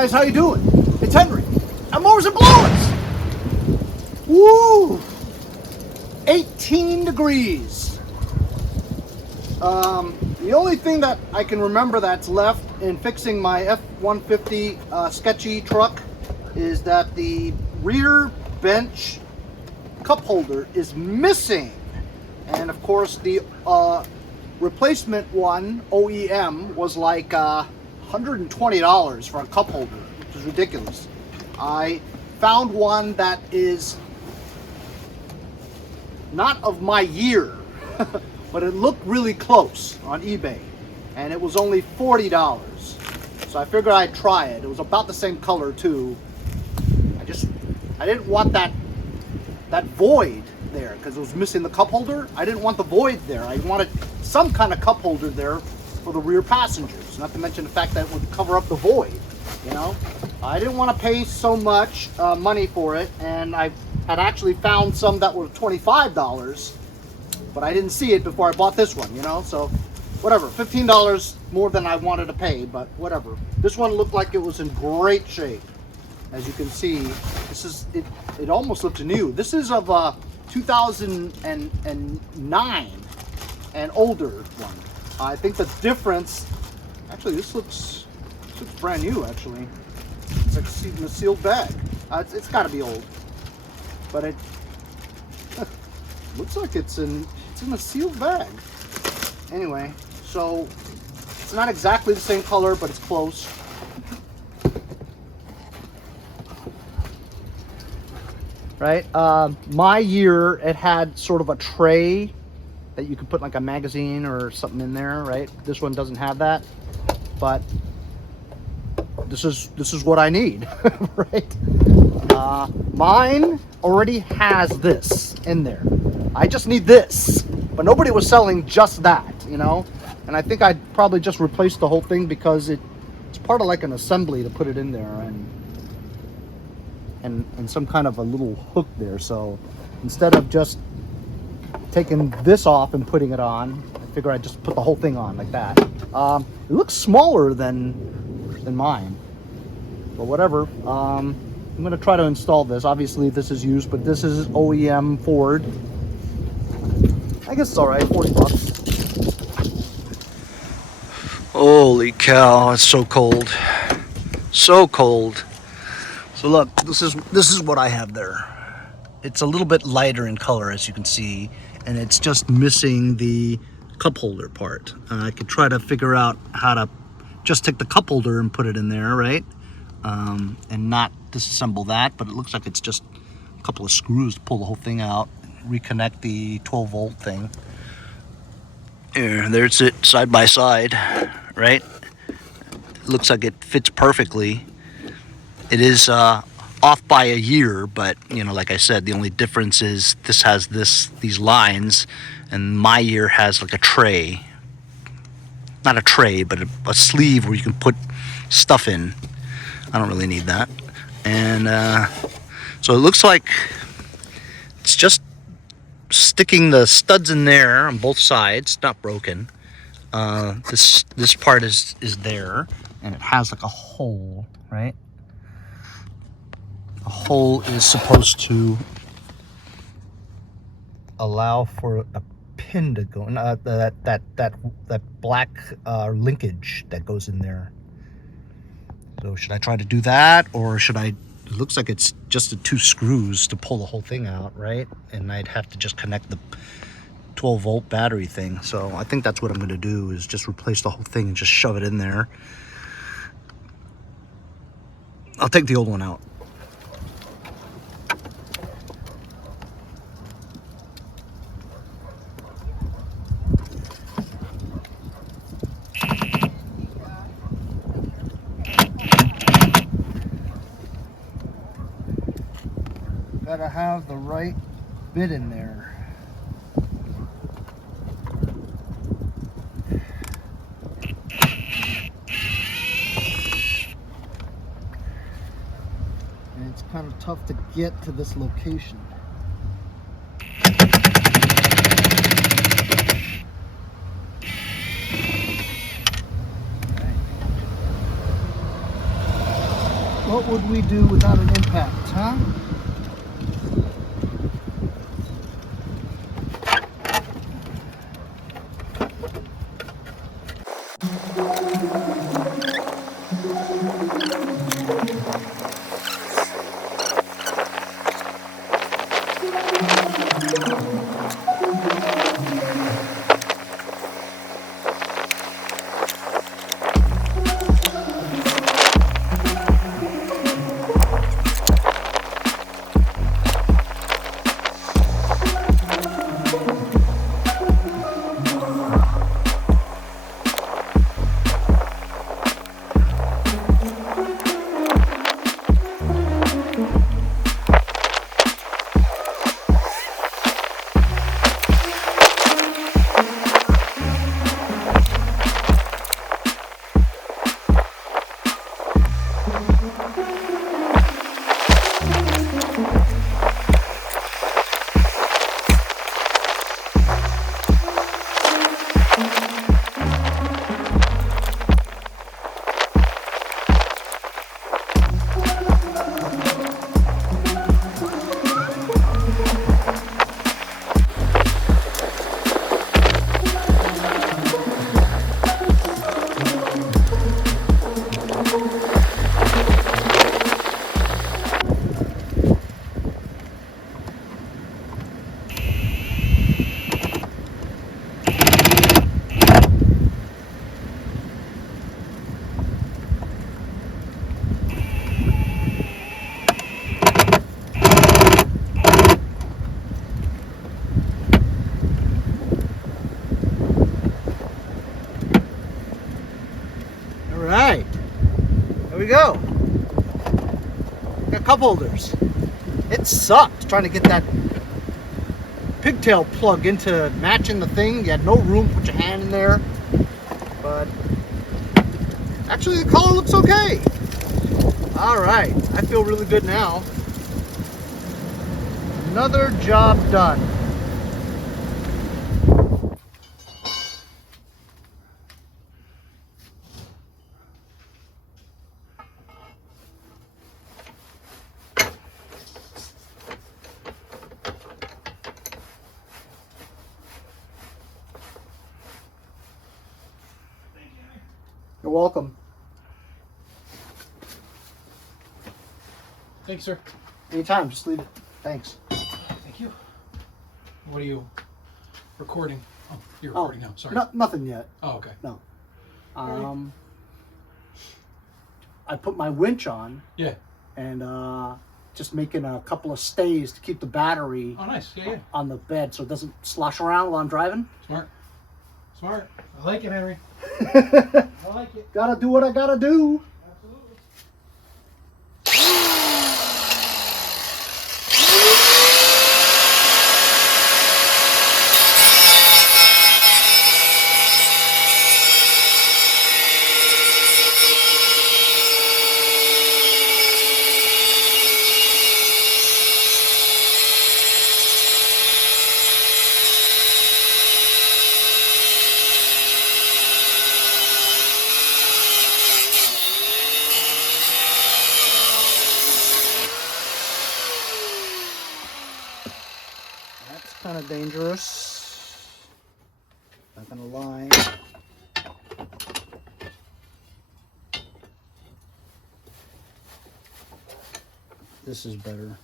guys, how you doing? It's Henry. I'm Mowers and Blowers. Woo! 18 degrees. The only thing that I can remember that's left in fixing my F-150 Sketchy truck is that the rear bench cup holder is missing. And of course the replacement one, OEM, was like $120 for a cup holder, which is ridiculous. I found one that is not of my year, but it looked really close on eBay, and it was only $40. So I figured I'd try it. It was about the same color too. I didn't want that void there because it was missing the cup holder. I didn't want the void there. I wanted some kind of cup holder there for the rear passengers, not to mention the fact that it would cover up the void, you know. I didn't want to pay so much money for it, and I had actually found some that were $25, but I didn't see it before I bought this one, you know. So whatever, $15 more than I wanted to pay, but whatever. This one looked like it was in great shape. As you can see, this is it almost looks new. This is of 2009, an older one. I think the difference, actually this looks brand new actually. It's like in a sealed bag. It's got to be old, but it looks like it's in a sealed bag. Anyway, so it's not exactly the same color, but it's close. Right, my year, it had sort of a tray that you could put like a magazine or something in there, right? This one doesn't have that, but this is what I need, right? Mine already has this in there. I just need this, but nobody was selling just that, you know? And I think I'd probably just replace the whole thing because it's part of like an assembly to put it in there, and some kind of a little hook there. So instead of just taking this off and putting it on, I figure I'd just put the whole thing on like that. It looks smaller than mine, but whatever. I'm gonna try to install this. Obviously this is used, but this is OEM Ford. I guess it's all right, 40 bucks. Holy cow, it's so cold. So cold. So look, this is what I have there. It's a little bit lighter in color, as you can see, and it's just missing the cup holder part. I could try to figure out how to just take the cup holder and put it in there, right? And not disassemble that, but it looks like it's just a couple of screws to pull the whole thing out, reconnect the 12-volt thing. There's it side by side, right? It looks like it fits perfectly. It is off by a year, but you know, like I said, the only difference is this has these lines, and my year has like a tray. Not a tray, but a sleeve where you can put stuff in. I don't really need that. And so it looks like it's just sticking the studs in there on both sides, not broken. This part is there, and it has like a hole, right? A hole is supposed to allow for a pin to go, that black linkage that goes in there. So should I try to do that, or should I? It looks like it's just the 2 screws to pull the whole thing out, right? And I'd have to just connect the 12-volt battery thing. So I think that's what I'm going to do, is just replace the whole thing and just shove it in there. I'll take the old one out. Gotta have the right bit in there. And it's kind of tough to get to this location. would we do without an impact, huh? Alright, there we go. Got cup holders. It sucked trying to get that pigtail plug into matching the thing. You had no room to put your hand in there. But actually the color looks okay. Alright, I feel really good now. Another job done. You're welcome. Thanks, sir. Anytime, just leave it. Thanks. Thank you. What are you recording? Oh, you're recording now. Sorry. Nothing yet. Oh, okay. No. Right. I put my winch on. Yeah. And just making a couple of stays to keep the battery. Oh, nice. Yeah, yeah. On the bed so it doesn't slosh around while I'm driving. Smart. Smart. I like it, Henry. I like it. Gotta do what I gotta do. Absolutely. That's kind of dangerous. Not gonna lie. This is better.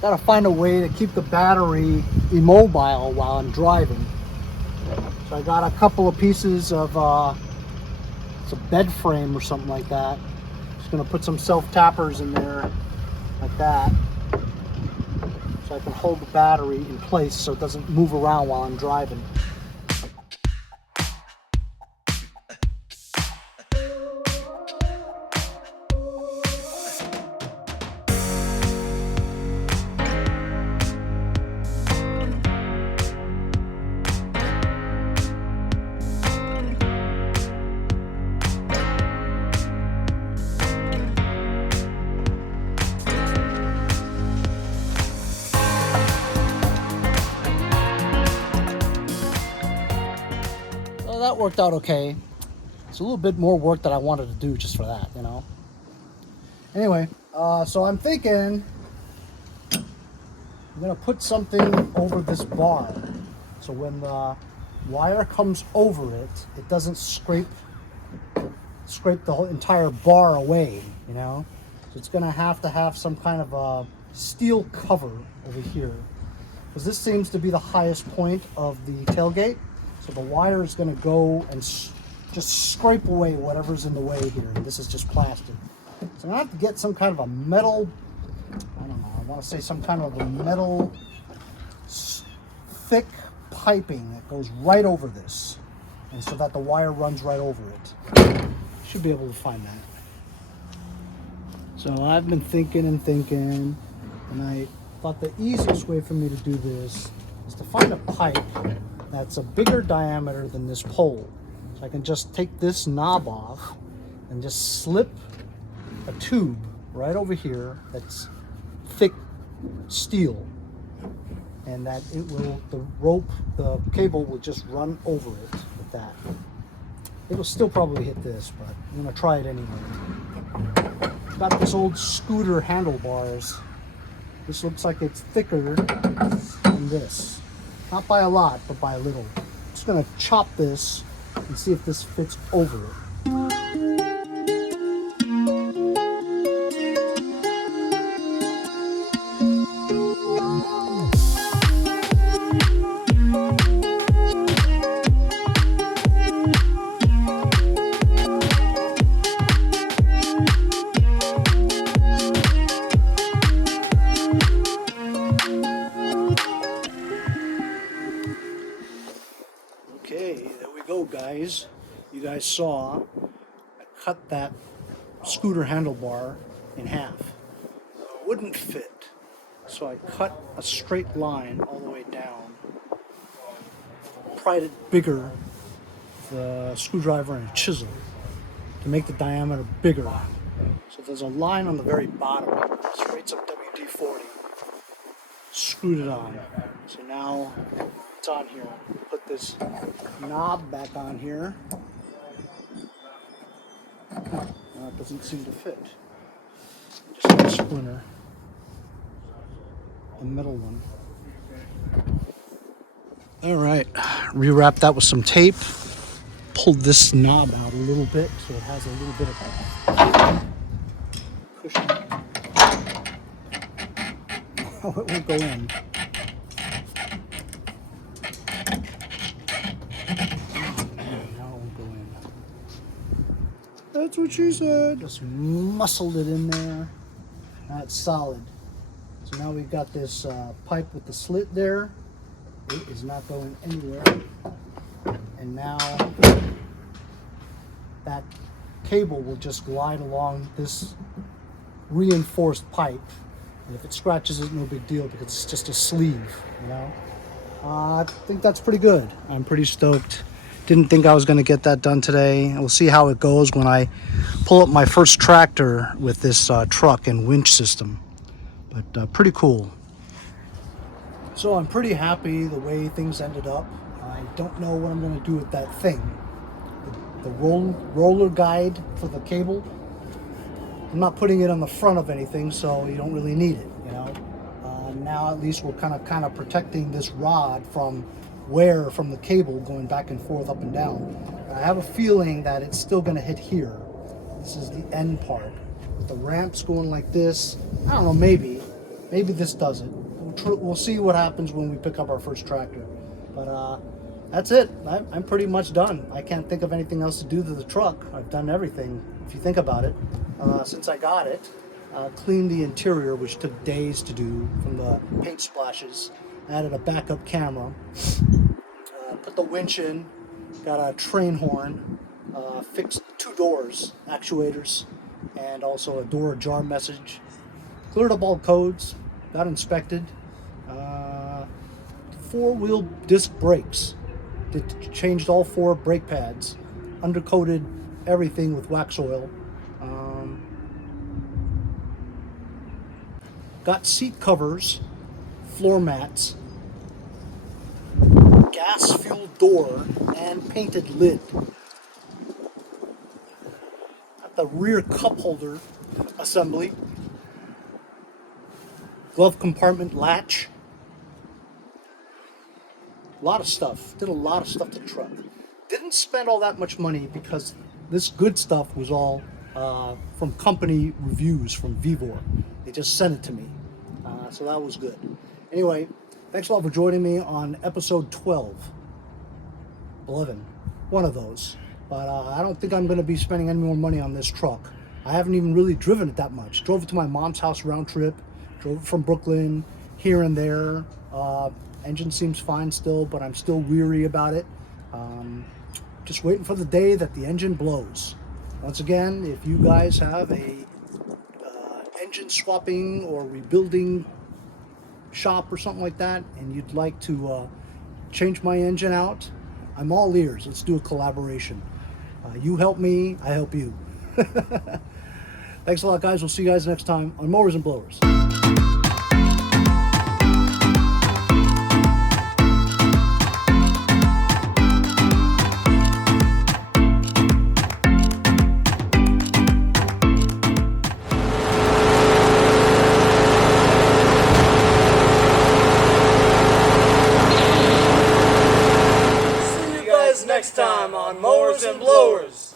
Gotta find a way to keep the battery immobile while I'm driving. So I got a couple of pieces of it's a bed frame or something like that. Just gonna put some self-tappers in there like that, so I can hold the battery in place so it doesn't move around while I'm driving. So that worked out okay. It's a little bit more work that I wanted to do just for that, you know. Anyway, so I'm thinking I'm gonna put something over this bar, so when the wire comes over it, it doesn't scrape the whole entire bar away, you know. So it's gonna have to have some kind of a steel cover over here, because this seems to be the highest point of the tailgate. So the wire is gonna go and just scrape away whatever's in the way here. This is just plastic. So I'm gonna have to get some kind of a metal, I don't know, I want to say some kind of a metal thick piping that goes right over this, and so that the wire runs right over it. Should be able to find that. So I've been thinking and thinking, and I thought the easiest way for me to do this is to find a pipe that's a bigger diameter than this pole. So I can just take this knob off and just slip a tube right over here that's thick steel, and that it will, the cable will just run over it with that. It'll still probably hit this, but I'm gonna try it anyway. Got this old scooter handlebars. This looks like it's thicker than this. Not by a lot, but by a little. I'm just gonna chop this and see if this fits over it. Okay, there we go, guys. You guys saw I cut that scooter handlebar in half. It wouldn't fit, so I cut a straight line all the way down, pried it bigger with a screwdriver and a chisel to make the diameter bigger. So there's a line on the very bottom, straight up WD-40. Screwed it on. So now it's on here. Put this knob back on here. Now it doesn't seem to fit. Just a splinter. A metal one. All right, rewrap that with some tape. Pulled this knob out a little bit so it has a little bit of cushion. Oh, it won't go in. That's what she said. Just muscled it in there. Now it's solid. So now we've got this pipe with the slit there. It is not going anywhere. And now that cable will just glide along this reinforced pipe. And if it scratches it, no big deal, because it's just a sleeve, you know. I think that's pretty good. I'm pretty stoked. Didn't think I was going to get that done today. We'll see how it goes when I pull up my first tractor with this truck and winch system. But pretty cool. So I'm pretty happy the way things ended up. I don't know what I'm going to do with that thing. The roller guide for the cable. I'm not putting it on the front of anything, so you don't really need it, you know. Now at least we're kind of protecting this rod from wear from the cable going back and forth, up and down. I have a feeling that it's still going to hit here. This is the end part. With the ramps going like this, I don't know, maybe this does it. We'll see what happens when we pick up our first tractor. But that's it. I'm pretty much done. I can't think of anything else to do to the truck. I've done everything, if you think about it, since I got it. Cleaned the interior, which took days to do from the paint splashes. Added a backup camera. Put the winch in. Got a train horn. Fixed 2 doors, actuators, and also a door ajar message. Cleared up all codes. Got inspected. 4-wheel disc brakes. Changed all 4 brake pads. Undercoated everything with wax oil. Got seat covers, floor mats, gas fuel door, and painted lid. Got the rear cup holder assembly, glove compartment latch. A lot of stuff. Did a lot of stuff to the truck. Didn't spend all that much money because this good stuff was all from company reviews from Vivor. They just sent it to me. So that was good. Anyway, thanks a lot for joining me on episode 12. 11. One of those. But I don't think I'm going to be spending any more money on this truck. I haven't even really driven it that much. Drove it to my mom's house round trip. Drove it from Brooklyn, here and there. Engine seems fine still, but I'm still weary about it. Just waiting for the day that the engine blows. Once again, if you guys have a engine swapping or rebuilding shop or something like that, and you'd like to change my engine out, I'm all ears. Let's do a collaboration. You help me, I help you. Thanks a lot, guys. We'll see you guys next time on Mowers and Blowers. Next time on Mowers and Blowers.